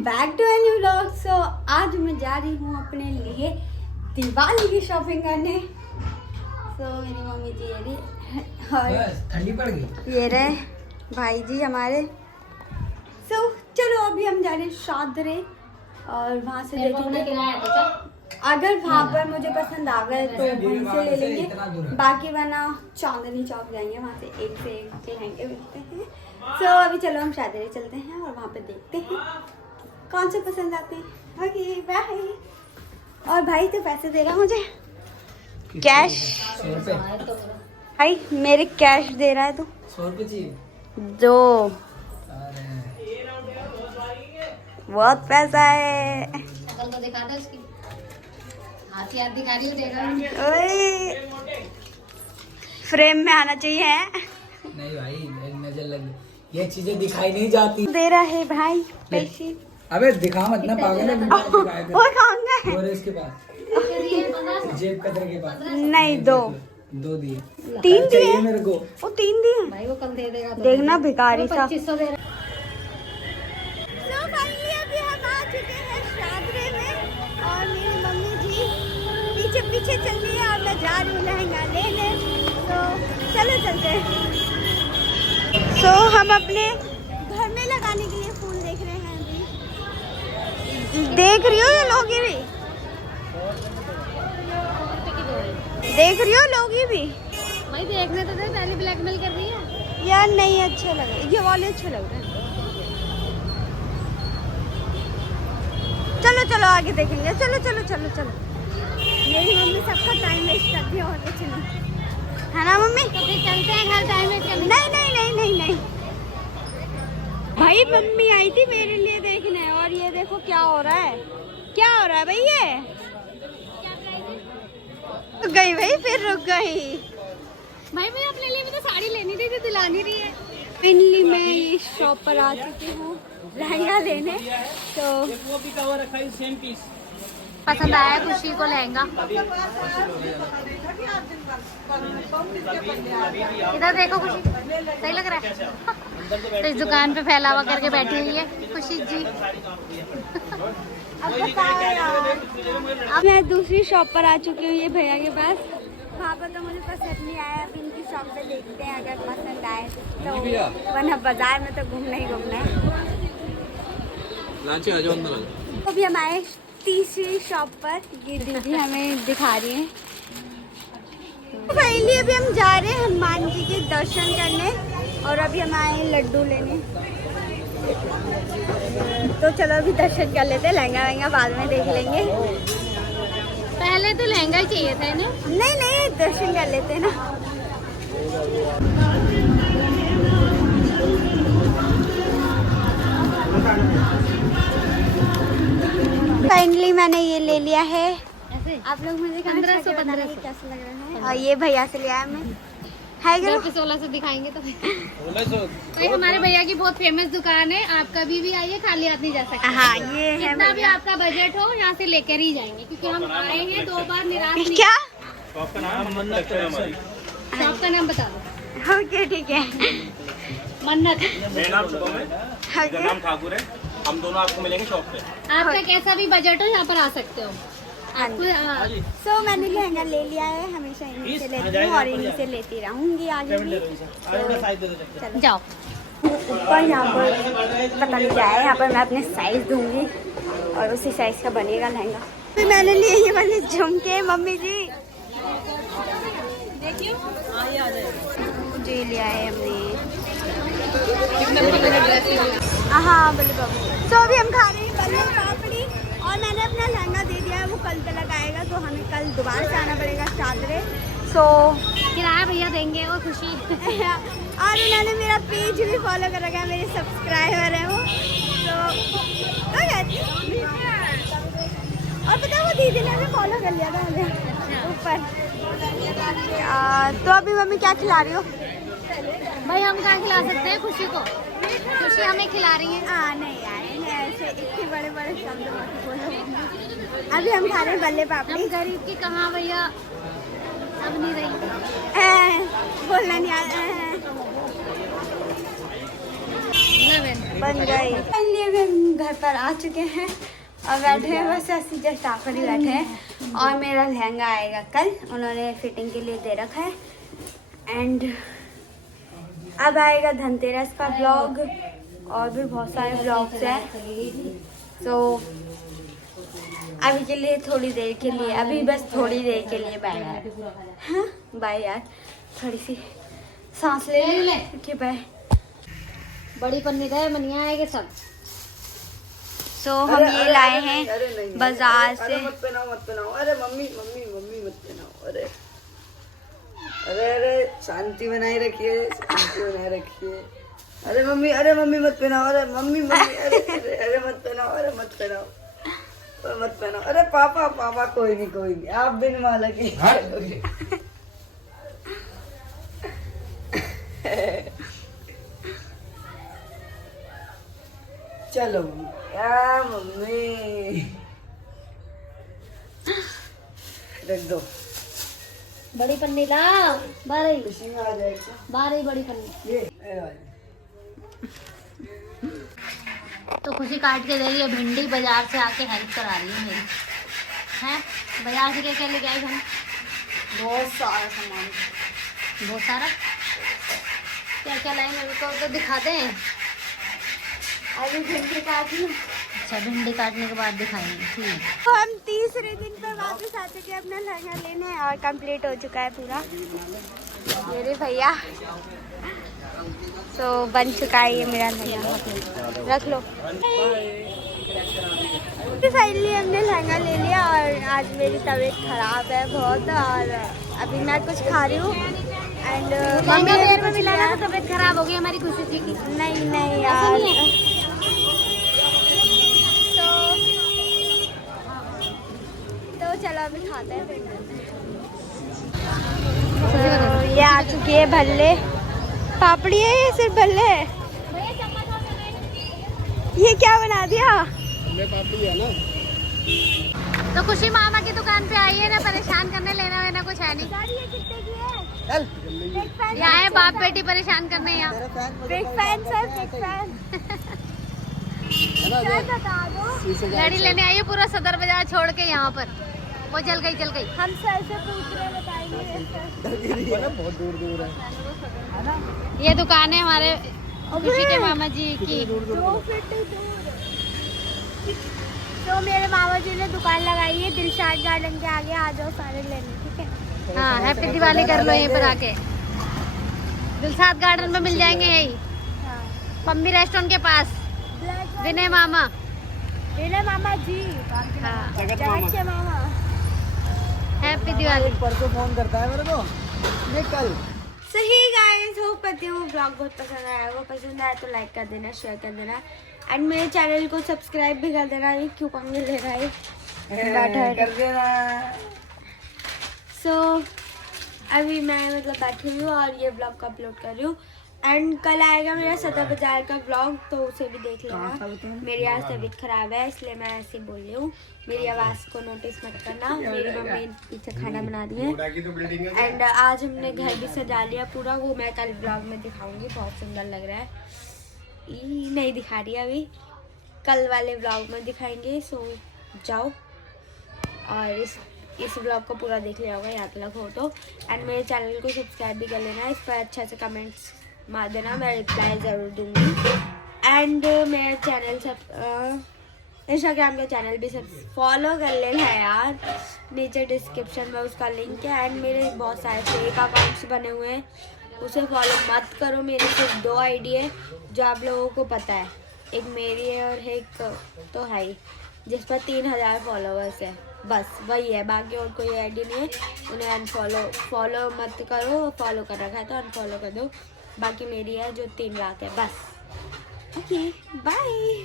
Back to new vlog. So आज मैं जा रही हूँ अपने लिए दिवाली की शॉपिंग करने। सो मेरी मम्मी जी ये रही और ठंडी पड़ गई। ये रहे भाई जी हमारे। सो चलो अभी हम जा रहे हैं शादरे और वहाँ से देखेंगे अगर वहाँ पर मुझे पसंद आ गए तो वहीं से ले लेंगे, बाकी वरना चांदनी चौक जाएंगे, वहाँ से एक लहंगे मिलते हैं। सो अभी चलो हम शादरे चलते हैं और वहाँ पे देखते हैं कौन से पसंद आते हैं। Okay bye. और भाई तो पैसे दे रहा मुझे कैश। 100 रुपए भाई मेरे कैश दे रहा है तू। 100 रुपए चाहिए। जो अरे बहुत पैसा है। शक्ल तो दिखा दे उसकी, हाथ याद दिखा रही हो, दे रहा हूं। ओए फ्रेम में आना चाहिए है। नहीं भाई नजर लग, ये चीजें दिखाई नहीं जाती। दे रहा है भाई पैसे। अबे दिखा मत ना पागल है। वो खाऊंगा है। और इसके पास जेब कतरे के पास नहीं दो दिए, 3 चाहिए दिए मेरे को। वो 3 दिए। भाई वो कल दे देगा तो देखना भिखारी सा। 2500 दे रहा। So finally अभी हम आ चुके हैं शादरे में और मेरी मम्मी जी पीछे पीछे चल रही है और मैं जा रही हूँ लहंगा लेने। तो चलो चलते हैं। So हम अपने घर में लगाने के लिए फूल देख रहे हैं अभी। देख रही हो ये लोग भी देख रही हो लोग भी। भाई देखने तो दे, पहले ब्लैकमेल कर रही है। यार नहीं अच्छे लग रहे, ये वाले अच्छे लग रहे हैं। चलो चलो आगे देखेंगे। चलो चलो चलो चलो। मेरी मम्मी सबका टाइम वेस्ट करती है और कुछ नहीं, है ना मम्मी? तो फिर चलते हैं घर, टाइम वेस्ट करने। नहीं नहीं नहीं नहीं नहीं भाई मम्मी आई थी मेरे लिए देखने और ये देखो क्या हो रहा है। क्या हो रहा है भाई? ये रुक गई भाई, फिर रुक गई। भाई मैं अपने लिए भी तो साड़ी लेनी थी, जो दिला नहीं रही है। फाइनली मैं इस शॉप पर आ चुकी हूँ लहंगा लेने। तो पसंद आया खुशी को लहंगा। इधर देखो खुशी, सही लग रहा है। तो इस दुकान पे फैलावा करके बैठी हुई है खुशी जी। अब मैं दूसरी शॉप पर आ चुकी हूँ ये भैया के पास। वहाँ पर तो मुझे पसंद नहीं आया, अभी इनकी शॉप पे देखते हैं अगर पसंद आए तो, वरना बाजार में तो घूमना ही घूमना है। तो अभी हम आए तीसरी शॉप पर, ये दीदी हमें दिखा रही है। तो फाइनली अभी हम जा रहे हैं हनुमान जी के दर्शन करने और अभी हम आए लड्डू लेने। तो चलो अभी दर्शन कर लेते हैं, लहंगा वहंगा बाद में देख लेंगे। पहले तो लहंगा ही चाहिए था ना। नहीं नहीं दर्शन कर लेते हैं ना। फाइनली मैंने ये ले लिया है। ऐसे आप लोग मुझे 1500 कैसा लग रहा है? और ये भैया से लिया है मैं। है क्या? 1600 दिखाएंगे तो भाई हमारे भैया की बहुत फेमस दुकान है, आप कभी भी आइए, खाली हाथ नहीं जा सकते। हाँ ये है जितना भी भैया। आपका बजट हो यहाँ से लेकर ही जाएंगे, क्योंकि हम आए हैं 2 बार निराश नहीं। क्या? शॉप का नाम बता दो। ओके ठीक है। मन्नत। मेरा नाम शुभम है, मेरा नाम ठाकुर है। हम दोनों आपको मिलेंगे शॉप पे। आपका कैसा भी बजट हो यहाँ पर आ सकते हो। सो मैंने लहंगा ले लिया है, हमेशा इन्हीं से लेती हूँ और इन्हीं से लेती रहूंगी आगे भी। तो जाओ ऊपर यहाँ पर पता नहीं क्या है, यहाँ पर मैं अपने साइज दूंगी और उसी साइज का बनेगा लहंगा। फिर मैंने लिए ये वाले झुमके मम्मी जी जी लिया है हमने। हाँ बल्ले बाबू। तो अभी हम खा रहे हैं बल्ले पापड़ी और मैंने अपना लहंगा दे दिया है, वो कल तक आएगा तो हमें कल दोबारा से आना पड़ेगा शादरे। सो किराया भैया देंगे और खुशी। और उन्होंने मेरा पेज भी फॉलो कर रखा है, मेरे सब्सक्राइबर हैं वो। तो और पता है वो दीदी ने भी फॉलो कर लिया था मुझे ऊपर। तो अभी मम्मी क्या खिला रही हो? भाई हम कहाँ खिला सकते हैं खुशी को, खुशी हमें खिला रही है। नहीं यार ऐसे इतने बड़े बड़े शब्द मत बोलो। अभी हम खा रहे हैं बल्ले पापड़ी। हम गरीब की कहाँ भैया, अब नहीं रही। बोलना नहीं आ, बन गई। फाइनली अभी हम घर पर आ चुके हैं और बैठे हैं, बस ऐसे जस्ट आकर ही बैठे हैं। और मेरा लहंगा आएगा कल, उन्होंने फिटिंग के लिए दे रखा है। एंड अब आएगा धनतेरस का ब्लॉग और भी बहुत सारे ब्लॉग्स हैं। तो अभी के लिए थोड़ी देर के लिए, अभी बस थोड़ी देर के लिए बाय यार। हाँ बाय यार, थोड़ी सी सांस ले ले। ठीक बाय। बड़ी पन्नी है मनिया आएगा सब। सो हम ये लाए हैं बाजार से। मत पहनाओ। अरे मम्मी मत पहनाओ। अरे शांति बनाए रखिए। अरे मम्मी मत पहनाओ। अरे मम्मी अरे मत पहनाओ। अरे पापा कोई नहीं आप बिन माला की। चलो मम्मी रख दो। बड़ी पन्नी ला बारह इसी में आ जाएगा। बड़ी पन्नी। ये तो खुशी काट के दे रही है भिंडी, बाजार से आके हेल्प करा रही है मेरी। हैं बाजार से क्या क्या लेके आई हम? बहुत सारा सामान, बहुत सारा। क्या क्या लाए मेरे को तो दिखाते हैं। अभी भिंडी काट लूं। अच्छा भिंडी काटने के बाद दिखाएंगे। ठीक। तो हम तीसरे दिन पर वापस आ चुके हैं अपना लहंगा लेने और कंप्लीट हो चुका है पूरा। मेरे भैया तो बन चुका है ये मेरा लहंगा। रख लो। फाइनली हमने लहंगा ले लिया और आज मेरी तबीयत खराब है बहुत और अभी मैं कुछ खा रही हूँ। एंड मम्मी देर में मिला ना तो तबीयत खराब हो गई हमारी खुशी जी की। नहीं यार। तो चलो अभी खाते हैं फिर। तो ये आ चुकी है भल्ले। पापड़ी है ये सिर्फ भल्ले है? ये क्या बना दिया? पापड़ी है ना। तो खुशी मामा की दुकान पे आई है ना, परेशान करने, लेना वेना कुछ है नहीं। यहाँ है बाप बेटी परेशान करने। यहाँ big fan sir, big fan. बता दो। गाड़ी लेने आई है पूरा सदर बाजार छोड़ के यहाँ पर। वो चल गई। हम सर से पूछ रहे, बताएंगे। बहुत दूर है। ये दुकान है हमारे खुशी के मामा जी की। 2 फीट दूर। तो मेरे मामा जी ने दुकान लगाई है दिलशाद गार्डन के आगे। आ जाओ सारे लेने, ठीक है? हाँ हैप्पी दिवाली कर लो यहीं पर आके। दिलशाद गार्डन में मिल जाएंगे यही, पम्मी रेस्टोरेंट के पास। विनय मामा जी। हाँ जगत मामा। हैप्पी दिवाली। परसों फोन करता है मेरे को। ये कल सही गाइस, होप करती हूँ ब्लॉग बहुत पसंद आया। वो पसंद आया तो लाइक कर देना, शेयर कर देना एंड मेरे चैनल को सब्सक्राइब भी कर देना। ये क्यों पंगे ले रहा है बैठा है। कर देना। सो अभी मैं मतलब बैठी हुई हूँ और ये ब्लॉग को अपलोड कर रही हूँ। एंड कल आएगा मेरा सदर बाजार का ब्लॉग, तो उसे भी देख लेना। मेरी आज तबीयत खराब है इसलिए मैं ऐसे बोल रही हूँ। मेरी आवाज़ को नोटिस मत करना। मेरी मम्मी पीछे खाना बना रही है। एंड आज हमने घर भी सजा लिया पूरा, वो मैं कल ब्लॉग में दिखाऊंगी। बहुत सुंदर लग रहा है। नहीं दिखा रही अभी, कल वाले ब्लॉग में दिखाएंगे। सो जाओ और इस ब्लॉग को पूरा देख लिया होगा याद लग हो तो। एंड मेरे चैनल को सब्सक्राइब भी कर लेना। इस पर अच्छा से कमेंट्स मार देना, मैं रिप्लाई ज़रूर दूंगी। एंड मेरा चैनल सब इंस्टाग्राम का चैनल भी सब फॉलो कर लेना है यार, नीचे डिस्क्रिप्शन में उसका लिंक है। एंड मेरे बहुत सारे फेक अकाउंट्स बने हुए हैं, उसे फॉलो मत करो। मेरे सिर्फ 2 आईडी है जो आप लोगों को पता है, एक मेरी है और एक तो है ही जिस पर 3000 फॉलोवर्स है, बस वही है। बाकी और कोई आईडी नहीं है, उन्हें फॉलो मत करो। फॉलो कर रखा है तो अनफॉलो कर दो। बाकी मेरी है जो 3 लाख है बस। Okay bye.